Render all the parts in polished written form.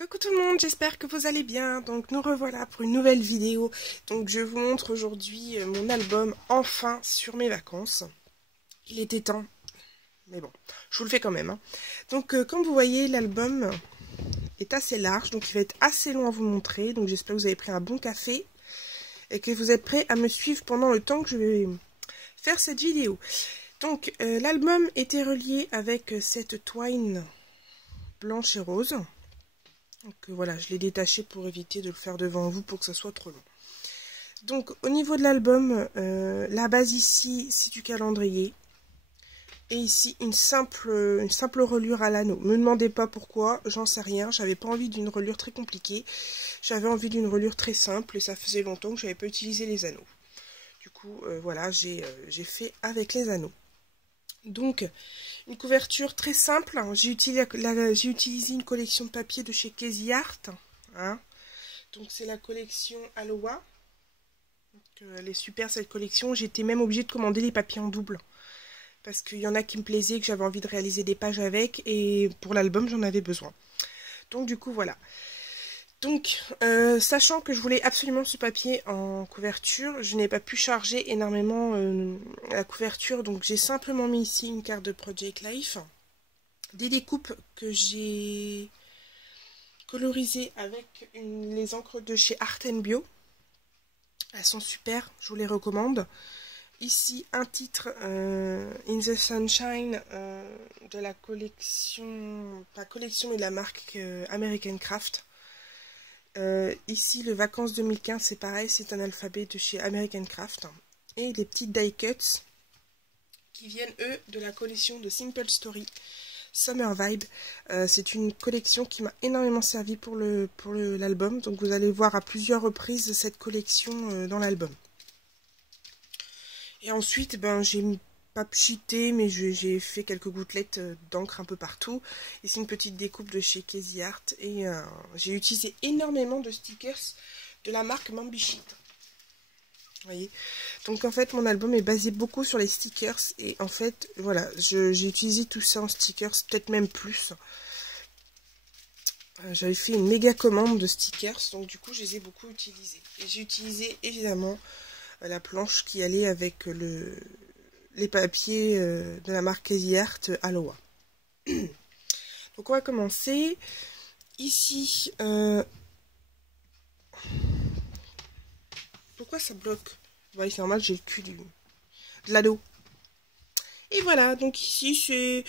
Coucou tout le monde, j'espère que vous allez bien. Donc nous revoilà pour une nouvelle vidéo. Donc je vous montre aujourd'hui mon album enfin sur mes vacances. Il était temps, mais bon, je vous le fais quand même. Donc comme vous voyez, l'album est assez large, donc il va être assez long à vous montrer. Donc j'espère que vous avez pris un bon café et que vous êtes prêts à me suivre pendant le temps que je vais faire cette vidéo. Donc l'album était relié avec cette twine blanche et rose. Donc voilà, je l'ai détaché pour éviter de le faire devant vous pour que ça soit trop long. Donc au niveau de l'album, la base ici c'est du calendrier. Et ici une simple reliure à l'anneau. Me demandez pas pourquoi, j'en sais rien. J'avais pas envie d'une reliure très compliquée. J'avais envie d'une reliure très simple et ça faisait longtemps que j'avais pas utilisé les anneaux. Du coup voilà, j'ai fait avec les anneaux. Donc, une couverture très simple. J'ai utilisé une collection de papier de chez Casey Art. Donc, c'est la collection Aloha. Elle est super cette collection. J'étais même obligée de commander les papiers en double. Parce qu'il y en a qui me plaisaient, que j'avais envie de réaliser des pages avec. Et pour l'album, j'en avais besoin. Donc, du coup, voilà. Donc, sachant que je voulais absolument ce papier en couverture, je n'ai pas pu charger énormément la couverture. Donc, j'ai simplement mis ici une carte de Project Life. Des découpes que j'ai colorisées avec les encres de chez Art & Bio. Elles sont super, je vous les recommande. Ici, un titre, In the Sunshine, de la collection, pas collection, mais de la marque American Craft. Ici, le Vacances 2015, c'est pareil, c'est un alphabet de chez American Craft. Et les petites die cuts qui viennent, eux, de la collection de Simple Story, Summer Vibe. C'est une collection qui m'a énormément servi pour l'album. Donc vous allez voir à plusieurs reprises cette collection dans l'album. Et ensuite, j'ai pas cheaté, mais j'ai fait quelques gouttelettes d'encre un peu partout. Ici une petite découpe de chez Casey Art. Et j'ai utilisé énormément de stickers de la marque Mambichit. Vous voyez, donc en fait mon album est basé beaucoup sur les stickers et en fait voilà, j'ai utilisé tout ça en stickers, peut-être même plus. J'avais fait une méga commande de stickers, donc du coup je les ai beaucoup utilisés. Et j'ai utilisé évidemment la planche qui allait avec les papiers de la marque Casey Art Aloha. Donc on va commencer. Ici, pourquoi ça bloque? Ouais, c'est normal, j'ai le cul de l'ado. Et voilà, donc ici, c'est...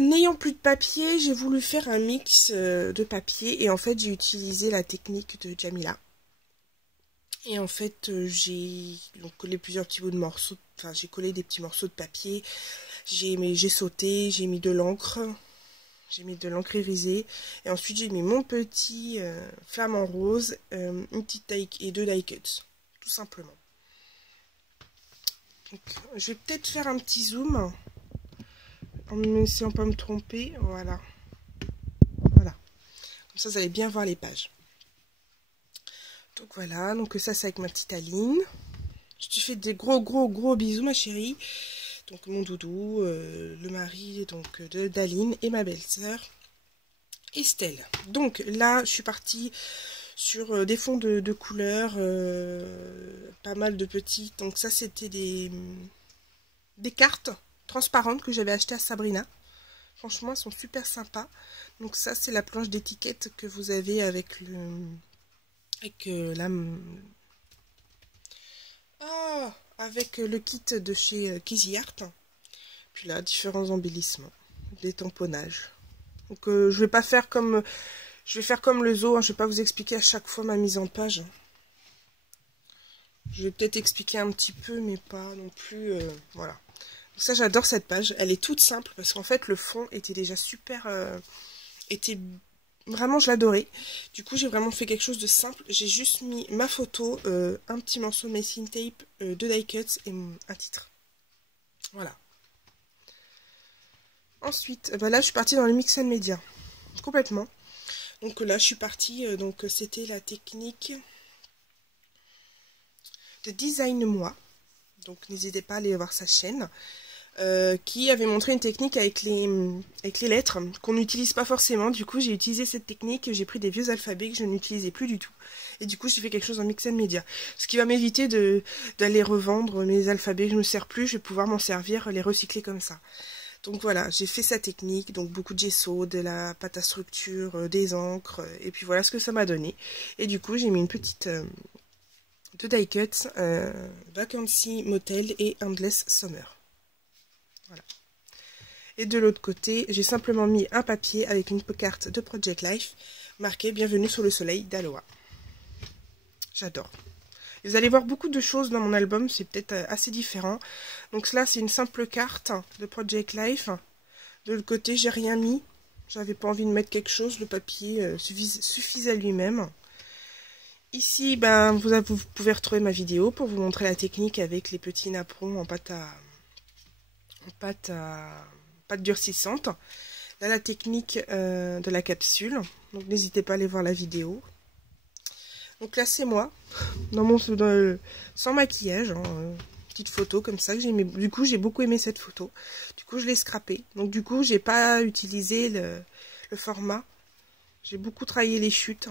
N'ayant plus de papier, j'ai voulu faire un mix de papier. Et en fait, j'ai utilisé la technique de Jamila. Et en fait, j'ai collé plusieurs petits bouts de morceaux. Enfin, j'ai collé des petits morceaux de papier. J'ai sauté, j'ai mis de l'encre. J'ai mis de l'encre irisée. Et ensuite, j'ai mis mon petit flamant rose, une petite die et deux die cuts. Tout simplement. Donc, je vais peut-être faire un petit zoom. En essayant pas me tromper. Voilà. Voilà. Comme ça, vous allez bien voir les pages. Donc voilà. Donc ça, c'est avec ma petite Aline. Je te fais des gros bisous, ma chérie. Donc mon doudou, le mari donc d'Aline et ma belle-sœur Estelle. Donc là, je suis partie sur des fonds de couleurs, pas mal de petits. Donc ça, c'était des cartes transparentes que j'avais achetées à Sabrina. Franchement, elles sont super sympas. Donc ça, c'est la planche d'étiquette que vous avez avec avec le kit de chez Casey Art. Puis là, différents embellissements, des tamponnages. Donc je vais pas faire comme... Je vais faire comme le zoo, je vais pas vous expliquer à chaque fois ma mise en page. Je vais peut-être expliquer un petit peu, mais pas non plus... voilà. Donc ça, j'adore cette page. Elle est toute simple, parce qu'en fait, le fond était déjà super... Vraiment, je l'adorais. Du coup, j'ai vraiment fait quelque chose de simple. J'ai juste mis ma photo, un petit morceau de masking tape, deux die cuts et un titre. Voilà. Ensuite, là, je suis partie dans le mix and media. Complètement. Donc là, je suis partie, donc c'était la technique de Design Moi. Donc n'hésitez pas à aller voir sa chaîne. qui avait montré une technique avec les lettres qu'on n'utilise pas forcément. Du coup, j'ai utilisé cette technique, j'ai pris des vieux alphabets que je n'utilisais plus du tout. Et du coup, j'ai fait quelque chose en mix and media. Ce qui va m'éviter d'aller revendre mes alphabets que je ne me sers plus. Je vais pouvoir m'en servir, les recycler comme ça. Donc voilà, j'ai fait sa technique, donc beaucoup de gesso, de la pâte à structure, des encres, et puis voilà ce que ça m'a donné. Et du coup, j'ai mis une petite de die cuts, Vacancy Motel et Endless Summer. Voilà. Et de l'autre côté, j'ai simplement mis un papier avec une carte de Project Life marquée Bienvenue sur le soleil d'Aloha. J'adore. Vous allez voir beaucoup de choses dans mon album, c'est peut-être assez différent. Donc là, c'est une simple carte de Project Life. De l'autre côté, j'ai rien mis. J'avais pas envie de mettre quelque chose, le papier suffisait à lui-même. Ici, ben, vous pouvez retrouver ma vidéo pour vous montrer la technique avec les petits napperons en pâte durcissante. Là, la technique de la capsule. Donc, n'hésitez pas à aller voir la vidéo. Donc là, c'est moi, sans maquillage, hein, petite photo comme ça que j'ai aimé. Du coup, j'ai beaucoup aimé cette photo. Du coup, je l'ai scrappée. Donc du coup, j'ai pas utilisé le format. J'ai beaucoup travaillé les chutes.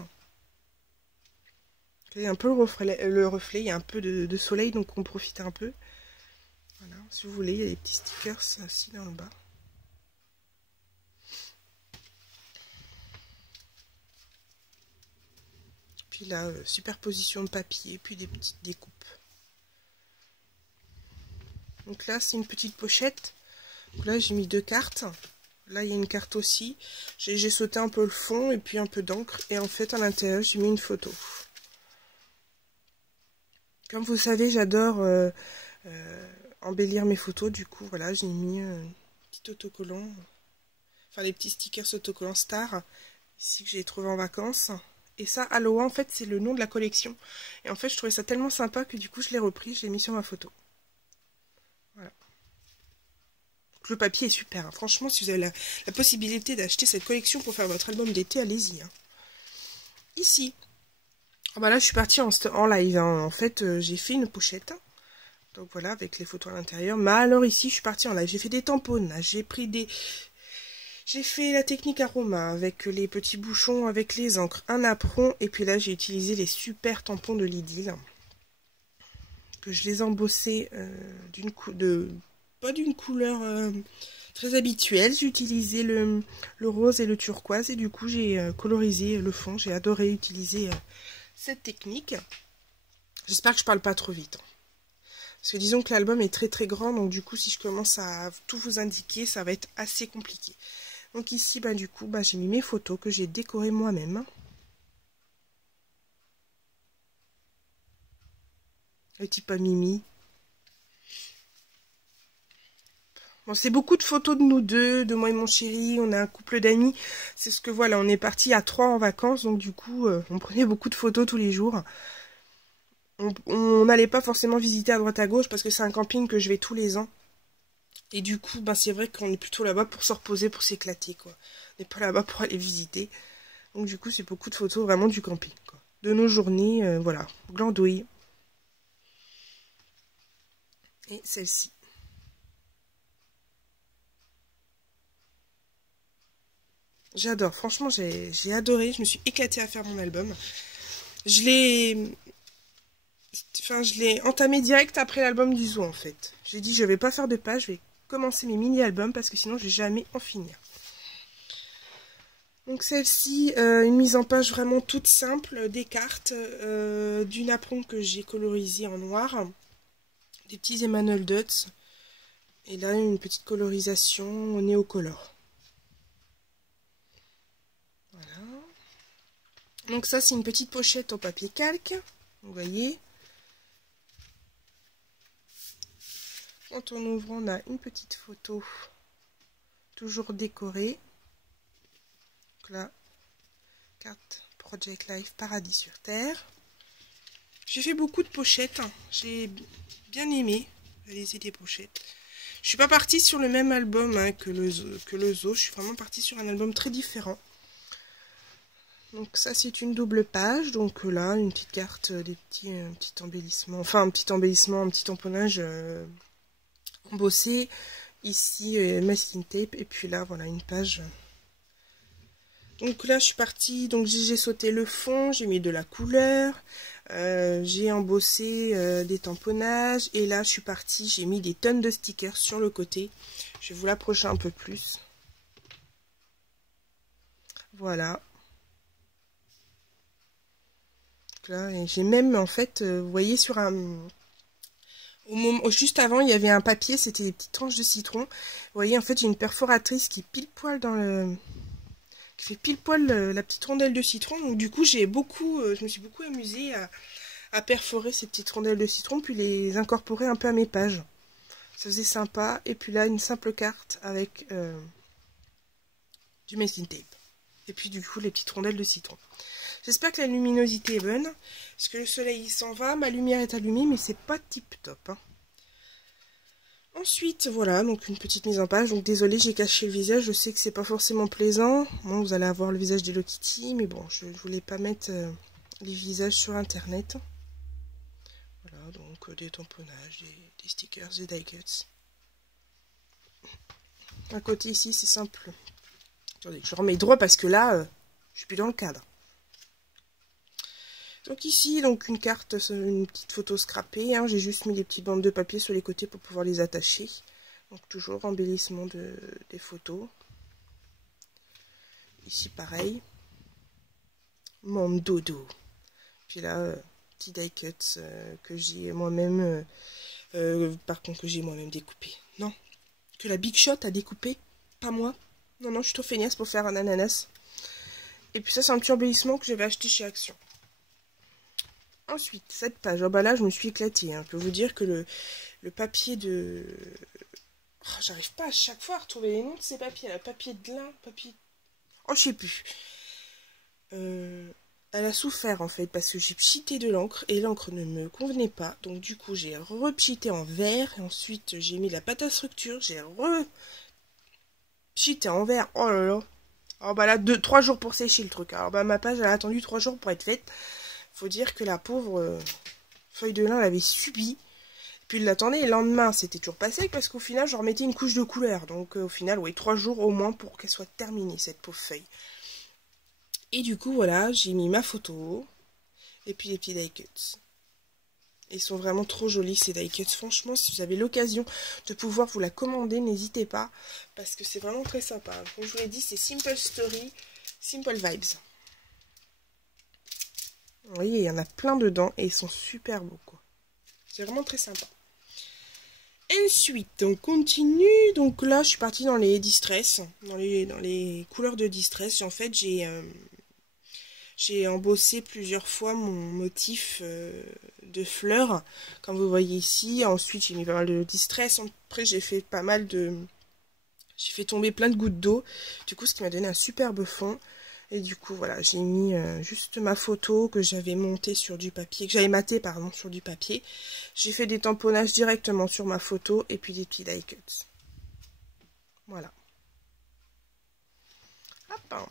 Il y a un peu le reflet, il y a un peu de soleil, donc on profite un peu. Voilà, si vous voulez, il y a des petits stickers aussi dans le bas. Puis là, superposition de papier, puis des petites découpes. Donc là, c'est une petite pochette. Donc là, j'ai mis 2 cartes. Là, il y a une carte aussi. J'ai sauté un peu le fond et puis un peu d'encre. Et en fait, à l'intérieur, j'ai mis une photo. Comme vous savez, j'adore embellir mes photos. Du coup, voilà, j'ai mis un petit autocollant. Enfin, les petits stickers autocollants Star. Ici, que j'ai trouvé en vacances. Et ça, Aloha, en fait, c'est le nom de la collection. Et en fait, je trouvais ça tellement sympa que du coup, je l'ai repris, je l'ai mis sur ma photo. Voilà. Donc, le papier est super. Hein. Franchement, si vous avez la possibilité d'acheter cette collection pour faire votre album d'été, allez-y. Hein. Ici. Oh bah là, je suis partie en live. Hein. En fait, j'ai fait une pochette. Donc voilà, avec les photos à l'intérieur. Mais alors ici, je suis partie en live. J'ai fait des tamponnes. J'ai pris des... J'ai fait la technique aroma avec les petits bouchons, avec les encres, un apron. Et puis là, j'ai utilisé les super tampons de Lidl. Que je les ai embossés pas d'une couleur très habituelle. J'ai utilisé le rose et le turquoise. Et du coup, j'ai colorisé le fond. J'ai adoré utiliser cette technique. J'espère que je parle pas trop vite. Parce que disons que l'album est très très grand. Donc du coup, si je commence à tout vous indiquer, ça va être assez compliqué. Donc ici, bah, du coup, bah, j'ai mis mes photos que j'ai décorées moi-même. Le petit pas Mimi. Bon, c'est beaucoup de photos de nous deux, de moi et mon chéri. On a un couple d'amis. C'est ce que voilà, on est partis à 3 en vacances. Donc du coup, on prenait beaucoup de photos tous les jours. On n'allait pas forcément visiter à droite à gauche parce que c'est un camping que je vais tous les ans. Et du coup, bah, c'est vrai qu'on est plutôt là-bas pour se reposer, pour s'éclater, quoi. On n'est pas là-bas pour aller visiter. Donc du coup, c'est beaucoup de photos vraiment du camping, quoi. De nos journées, voilà, glandouille. Et celle-ci. J'adore, franchement, j'ai adoré. Je me suis éclatée à faire mon album. Je l'ai entamé direct après l'album d'Izo, en fait. J'ai dit, je vais pas faire de page, je vais commencer mes mini-albums parce que sinon, je vais jamais en finir. Donc celle-ci, une mise en page vraiment toute simple, des cartes, du napperon que j'ai colorisé en noir, des petits Emmanuel Dots, et là une petite colorisation au néocolor. Voilà. Donc ça c'est une petite pochette en papier calque, vous voyez. Quand on ouvre, on a une petite photo, toujours décorée. Donc là, carte Project Life Paradis sur Terre. J'ai fait beaucoup de pochettes, hein. J'ai bien aimé réaliser des pochettes. Je suis pas partie sur le même album hein, que le Zoo, je suis vraiment partie sur un album très différent. Donc ça c'est une double page, donc là une petite carte, des petits embellissements, enfin un petit embellissement, un petit tamponnage embossé, Ici, masking tape. Et puis là, voilà, une page. Donc là, je suis partie. Donc j'ai sauté le fond, j'ai mis de la couleur. J'ai embossé des tamponnages. Et là, je suis partie, j'ai mis des tonnes de stickers sur le côté. Je vais vous l'approcher un peu plus. Voilà. Là, j'ai même, en fait, vous voyez, sur un... juste avant, il y avait un papier, c'était des petites tranches de citron. Vous voyez, en fait, j'ai une perforatrice qui pile poil dans le... qui fait pile poil la petite rondelle de citron. Donc du coup, je me suis beaucoup amusée à perforer ces petites rondelles de citron, puis les incorporer un peu à mes pages. Ça faisait sympa. Et puis là, une simple carte avec du masking tape. Et puis du coup, les petites rondelles de citron. J'espère que la luminosité est bonne, parce que le soleil il s'en va, ma lumière est allumée, mais c'est pas tip top. Hein. Ensuite, voilà, donc une petite mise en page. Donc désolé, j'ai caché le visage, je sais que c'est pas forcément plaisant. Bon, vous allez avoir le visage d'Hello Kitty, mais bon, je voulais pas mettre les visages sur internet. Voilà, donc des tamponnages, des stickers, des die cuts. À côté ici, c'est simple. Attendez, je remets droit parce que là, je suis plus dans le cadre. Donc ici, donc une carte, une petite photo scrappée. Hein. J'ai juste mis des petites bandes de papier sur les côtés pour pouvoir les attacher. Donc toujours embellissement des photos. Ici pareil. Mon dodo. Puis là, petit die cut que j'ai moi-même, par contre que j'ai moi-même découpé. Non, que la Big Shot a découpé, pas moi. Non, non, je suis trop feignasse pour faire un ananas. Et puis ça, c'est un petit embellissement que j'avais acheté chez Action. Ensuite, cette page, oh bah là je me suis éclatée. Hein. Je peux vous dire que le papier de... Oh, j'arrive pas à chaque fois à retrouver les noms de ces papiers. Là. Papier de lin, papier... Oh, je sais plus. Elle a souffert en fait parce que j'ai pchité de l'encre et l'encre ne me convenait pas. Donc du coup j'ai repchité en vert et ensuite j'ai mis la pâte à structure. J'ai repchité en vert. Oh là là. Alors bah là, 3 jours pour sécher le truc. Alors bah ma page elle a attendu 3 jours pour être faite. Faut dire que la pauvre feuille de lin l'avait subi. Puis il l'attendait et le lendemain, c'était toujours pas sec parce qu'au final, je remettais une couche de couleur. Donc au final, oui, 3 jours au moins pour qu'elle soit terminée, cette pauvre feuille. Et du coup, voilà, j'ai mis ma photo et puis les petits die cuts. Ils sont vraiment trop jolis ces die cuts. Franchement, si vous avez l'occasion de pouvoir vous la commander, n'hésitez pas parce que c'est vraiment très sympa. Comme je vous l'ai dit, c'est Simple Story, Simple Vibes. Vous voyez, il y en a plein dedans et ils sont super beaux, quoi. C'est vraiment très sympa. Ensuite, on continue. Donc là, je suis partie dans les distress, dans les couleurs de distress. En fait, j'ai embossé plusieurs fois mon motif de fleurs, comme vous voyez ici. Ensuite, j'ai mis pas mal de distress. Après, j'ai fait pas mal de... J'ai fait tomber plein de gouttes d'eau. Du coup, ce qui m'a donné un superbe fond. Et du coup, voilà, j'ai mis juste ma photo que j'avais montée sur du papier, que j'avais matée, pardon, sur du papier. J'ai fait des tamponnages directement sur ma photo et puis des petits die cuts. Voilà. Hop.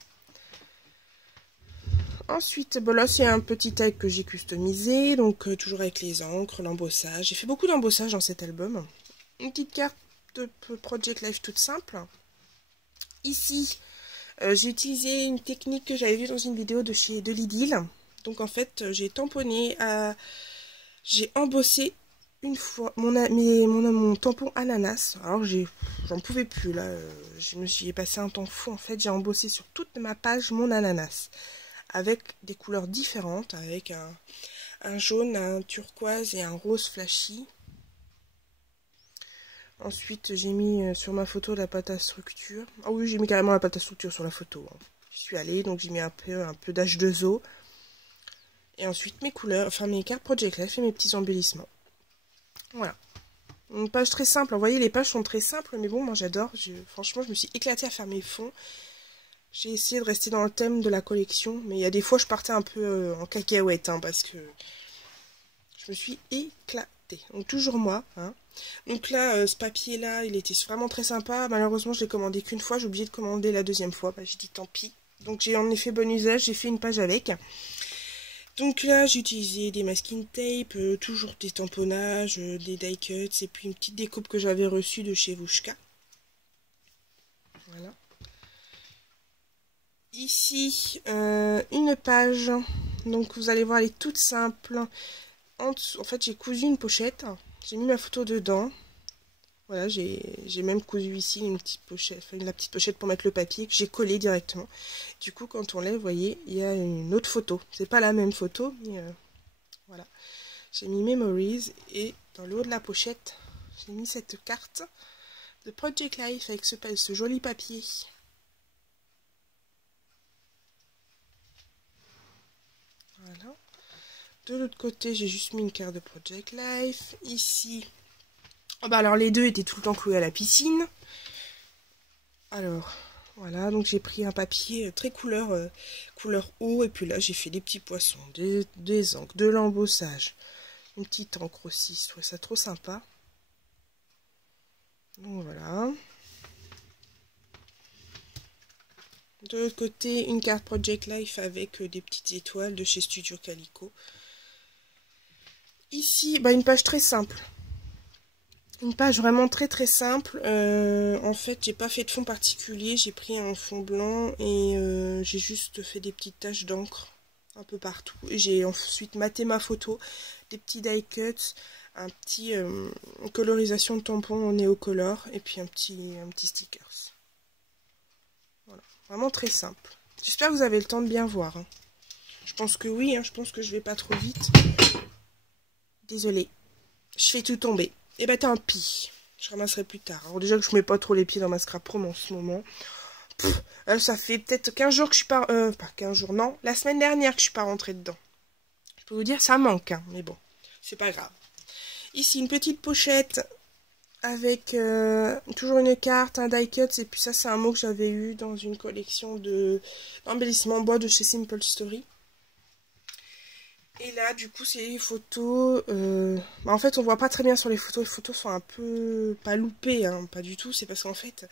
Ensuite, bon là, c'est un petit tag que j'ai customisé, donc toujours avec les encres, l'embossage. J'ai fait beaucoup d'embossage dans cet album. Une petite carte de Project Life toute simple. Ici... j'ai utilisé une technique que j'avais vue dans une vidéo de Lidl. Donc en fait, j'ai tamponné, j'ai embossé une fois mon tampon ananas. Alors j'en pouvais plus là, je me suis passé un temps fou. En fait, j'ai embossé sur toute ma page mon ananas. Avec des couleurs différentes, avec un jaune, un turquoise et un rose flashy. Ensuite, j'ai mis sur ma photo la pâte à structure. Ah oui, j'ai mis carrément la pâte à structure sur la photo. Hein. J'y suis allée, donc j'ai mis un peu d'H2O. Et ensuite, mes couleurs, enfin mes cartes Project Life et mes petits embellissements. Voilà. Une page très simple. Vous voyez, les pages sont très simples, mais bon, moi j'adore. Franchement, je me suis éclatée à faire mes fonds. J'ai essayé de rester dans le thème de la collection, mais il y a des fois, je partais un peu en cacahuète, hein, parce que je me suis éclatée. Donc toujours moi, hein. Donc là, ce papier-là, il était vraiment très sympa. Malheureusement, je l'ai commandé qu'une fois. J'ai oublié de commander la deuxième fois. Bah, j'ai dit tant pis. Donc j'ai en effet bon usage. J'ai fait une page avec. Donc là, j'ai utilisé des masking tape, toujours des tamponnages, des die cuts et puis une petite découpe que j'avais reçue de chez Vushka. Voilà. Ici, une page. Donc vous allez voir, elle est toute simple. En fait, j'ai cousu une pochette. J'ai mis ma photo dedans. Voilà, j'ai même cousu ici une petite pochette, enfin, la petite pochette pour mettre le papier que j'ai collé directement. Du coup, quand on lève, vous voyez, il y a une autre photo. C'est pas la même photo, mais voilà. J'ai mis Memories et dans le haut de la pochette, j'ai mis cette carte de Project Life avec ce joli papier. Voilà. De l'autre côté, j'ai juste mis une carte de Project Life. Ici, oh bah alors les deux étaient tout le temps cloués à la piscine. Alors, voilà, donc j'ai pris un papier très couleur eau. Et puis là, j'ai fait des petits poissons, des encres, de l'embossage. Une petite encre aussi, je trouve ça trop sympa. Donc voilà. De l'autre côté, une carte Project Life avec des petites étoiles de chez Studio Calico. Ici, bah, une page très simple. Une page vraiment très très simple. En fait, j'ai pas fait de fond particulier. J'ai pris un fond blanc et j'ai juste fait des petites taches d'encre un peu partout. Et j'ai ensuite maté ma photo, des petits die cuts, un petit colorisation de tampon en néocolor et puis un petit stickers. Voilà, vraiment très simple. J'espère que vous avez le temps de bien voir. Hein. Je pense que oui, hein, je pense que je vais pas trop vite. Désolée, je fais tout tomber. Et bah tant pis, je ramasserai plus tard. Alors déjà que je mets pas trop les pieds dans ma scrap room en ce moment. Ça fait peut-être 15 jours que je suis pas... pas 15 jours, non. La semaine dernière que je suis pas rentrée dedans. Je peux vous dire, ça manque, hein, mais bon, c'est pas grave. Ici, une petite pochette avec toujours une carte, un die cut. Et puis ça, c'est un mot que j'avais eu dans une collection d'embellissements en bois de chez Simple Story. Et là, du coup, c'est les photos. Bah, en fait, on voit pas très bien sur les photos. Les photos sont un peu pas loupées, hein, pas du tout. C'est parce qu'en fait,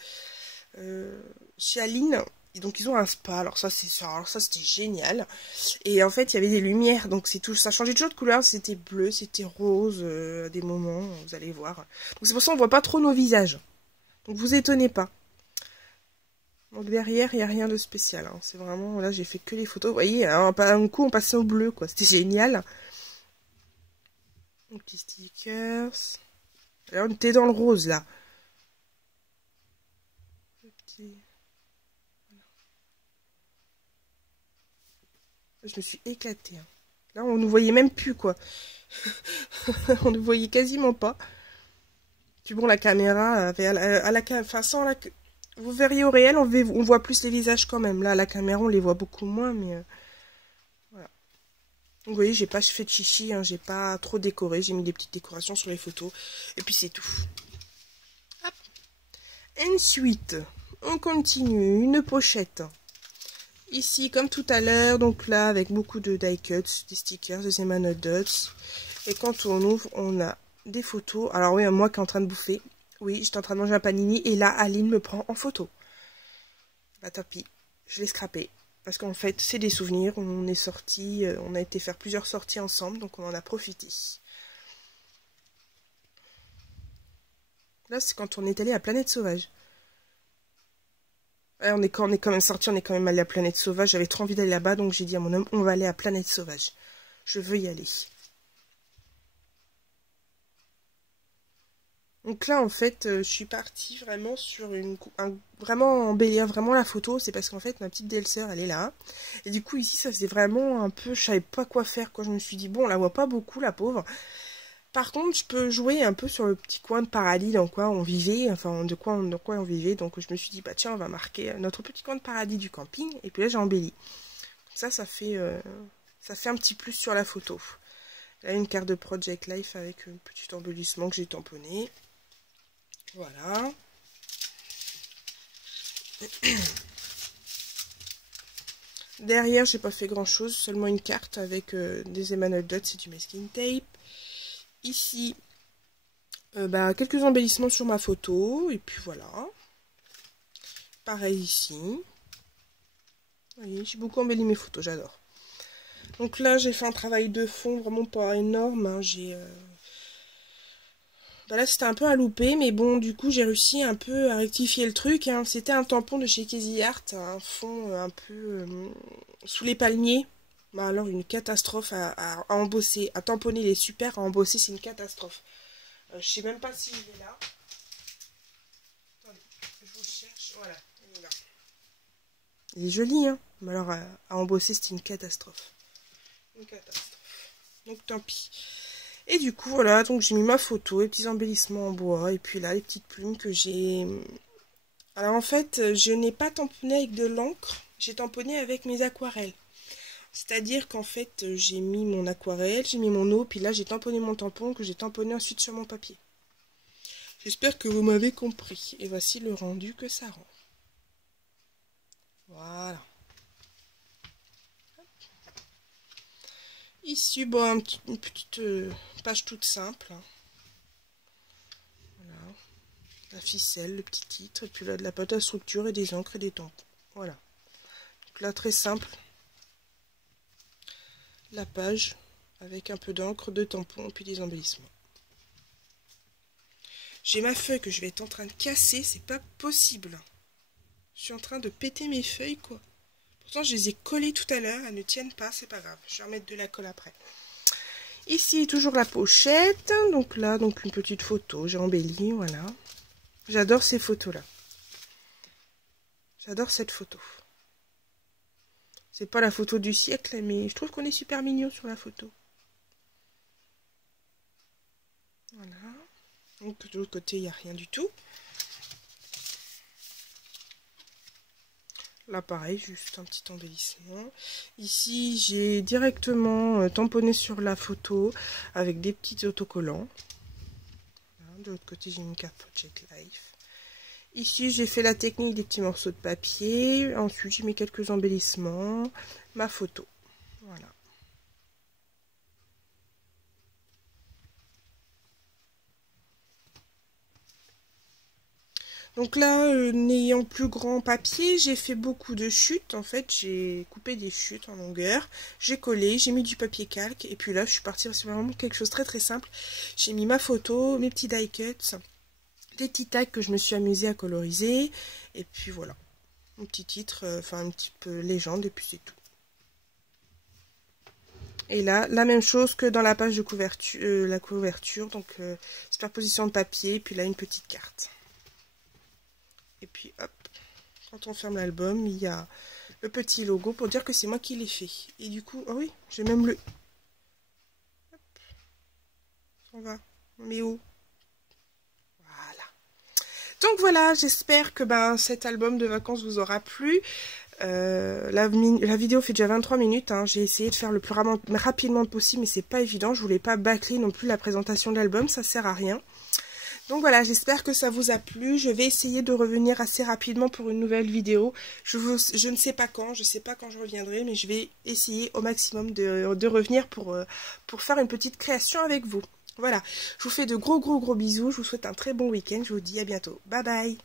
chez Aline, donc ils ont un spa. Alors ça, c'était génial. Et en fait, il y avait des lumières, donc ça changeait toujours de couleur. C'était bleu, c'était rose à des moments. Vous allez voir. Donc c'est pour ça qu'on voit pas trop nos visages. Donc vous étonnez pas. Donc derrière, il n'y a rien de spécial. Hein. C'est vraiment, là, j'ai fait que les photos. Vous voyez, un coup, on passait au bleu, quoi. C'était génial. Un petit stickers. Alors, on était dans le rose, là. Le petit... voilà. Je me suis éclatée. Hein. Là, on ne nous voyait même plus, quoi. On ne voyait quasiment pas. Puis bon, la caméra, enfin, sans la... Vous verriez au réel, on voit plus les visages quand même. Là, à la caméra, on les voit beaucoup moins, mais... voilà. Donc, vous voyez, j'ai pas fait de chichi, hein, j'ai pas trop décoré. J'ai mis des petites décorations sur les photos. Et puis, c'est tout. Hop. Ensuite, on continue. Une pochette. Ici, comme tout à l'heure, donc là, avec beaucoup de die cuts, des stickers, des Emmanuel Dots. Et quand on ouvre, on a des photos. Alors oui, moi qui est en train de bouffer. Oui, j'étais en train de manger un panini. Et là, Aline me prend en photo. Bah tant pis, je l'ai scrappé. Parce qu'en fait, c'est des souvenirs. On est sortis, on a été faire plusieurs sorties ensemble. Donc on en a profité. Là, c'est quand on est allé à Planète Sauvage. Ouais, on est quand même sorti, on est quand même allé à Planète Sauvage. J'avais trop envie d'aller là-bas. Donc j'ai dit à mon homme, on va aller à Planète Sauvage. Je veux y aller. Donc là, en fait, je suis partie vraiment sur vraiment embellir vraiment la photo. C'est parce qu'en fait, ma petite belle-sœur, elle est là. Et du coup, ici, ça faisait vraiment un peu... Je savais pas quoi faire, quoi. Je me suis dit, bon, on la voit pas beaucoup, la pauvre. Par contre, je peux jouer un peu sur le petit coin de paradis dans quoi on vivait. Enfin, dans quoi on vivait. Donc, je me suis dit, bah tiens, on va marquer notre petit coin de paradis du camping. Et puis là, j'ai embelli. Comme ça fait un petit plus sur la photo. Là, une carte de Project Life avec un petit embellissement que j'ai tamponné. Voilà. Derrière, j'ai pas fait grand chose, seulement une carte avec des Emmanuel Dots et du masking tape. Ici, quelques embellissements sur ma photo, et puis voilà. Pareil ici. Vous voyez, j'ai beaucoup embelli mes photos, j'adore. Donc là, j'ai fait un travail de fond vraiment pas énorme. Hein. Bah là c'était un peu un loupé, mais bon du coup j'ai réussi un peu à rectifier le truc, hein. C'était un tampon de chez Casey Art, un fond un peu sous les palmiers. Bah alors une catastrophe à embosser, à tamponner les super, à embosser c'est une catastrophe. Je sais même pas s'il est là. Attendez, je vous cherche, voilà, il est là. Il est joli, hein, mais alors à embosser c'est une catastrophe. Une catastrophe. Donc tant pis. Et du coup, voilà, donc j'ai mis ma photo, les petits embellissements en bois, et puis là, les petites plumes que j'ai... Alors en fait, je n'ai pas tamponné avec de l'encre, j'ai tamponné avec mes aquarelles. C'est-à-dire qu'en fait, j'ai mis mon aquarelle, j'ai mis mon eau, puis là, j'ai tamponné mon tampon, que j'ai tamponné ensuite sur mon papier. J'espère que vous m'avez compris. Et voici le rendu que ça rend. Voilà. Ici, bon, une petite page toute simple. Voilà. La ficelle, le petit titre, et puis là de la pâte à structure et des encres et des tampons. Voilà. Donc là, très simple. La page avec un peu d'encre, de tampons et puis des embellissements. J'ai ma feuille que je vais être en train de casser, c'est pas possible. Je suis en train de péter mes feuilles, quoi. Pourtant, je les ai collées tout à l'heure, elles ne tiennent pas, c'est pas grave. Je vais remettre de la colle après. Ici, toujours la pochette. Donc là, donc une petite photo, j'ai embelli, voilà. J'adore ces photos-là. J'adore cette photo. C'est pas la photo du siècle, mais je trouve qu'on est super mignon sur la photo. Voilà. Donc de l'autre côté, il n'y a rien du tout. Là, pareil, juste un petit embellissement. Ici, j'ai directement tamponné sur la photo avec des petits autocollants. Voilà. De l'autre côté, j'ai une carte Project Life. Ici, j'ai fait la technique des petits morceaux de papier. Ensuite, j'ai mis quelques embellissements. Ma photo. Voilà. Donc là, n'ayant plus grand papier, j'ai fait beaucoup de chutes. En fait, j'ai coupé des chutes en longueur. J'ai collé, j'ai mis du papier calque. Et puis là, je suis partie sur vraiment quelque chose de très très simple. J'ai mis ma photo, mes petits die cuts, des petits tags que je me suis amusée à coloriser. Et puis voilà. Un petit titre, enfin un petit peu légende, et puis c'est tout. Et là, la même chose que dans la page de couverture, la couverture. Donc, superposition de papier, puis là, une petite carte. Et puis hop, quand on ferme l'album, il y a le petit logo pour dire que c'est moi qui l'ai fait. Et du coup, ah oui, j'ai même le... Hop, on va, on met où? Voilà. Donc voilà, j'espère que cet album de vacances vous aura plu. La vidéo fait déjà 23 minutes, hein. J'ai essayé de faire le plus rapidement possible, mais c'est pas évident. Je voulais pas bâcler non plus la présentation de l'album, ça sert à rien. Donc voilà, j'espère que ça vous a plu. Je vais essayer de revenir assez rapidement pour une nouvelle vidéo. Je ne sais pas quand, je sais pas quand je reviendrai, mais je vais essayer au maximum de revenir pour faire une petite création avec vous. Voilà, je vous fais de gros bisous, je vous souhaite un très bon week-end, je vous dis à bientôt. Bye bye.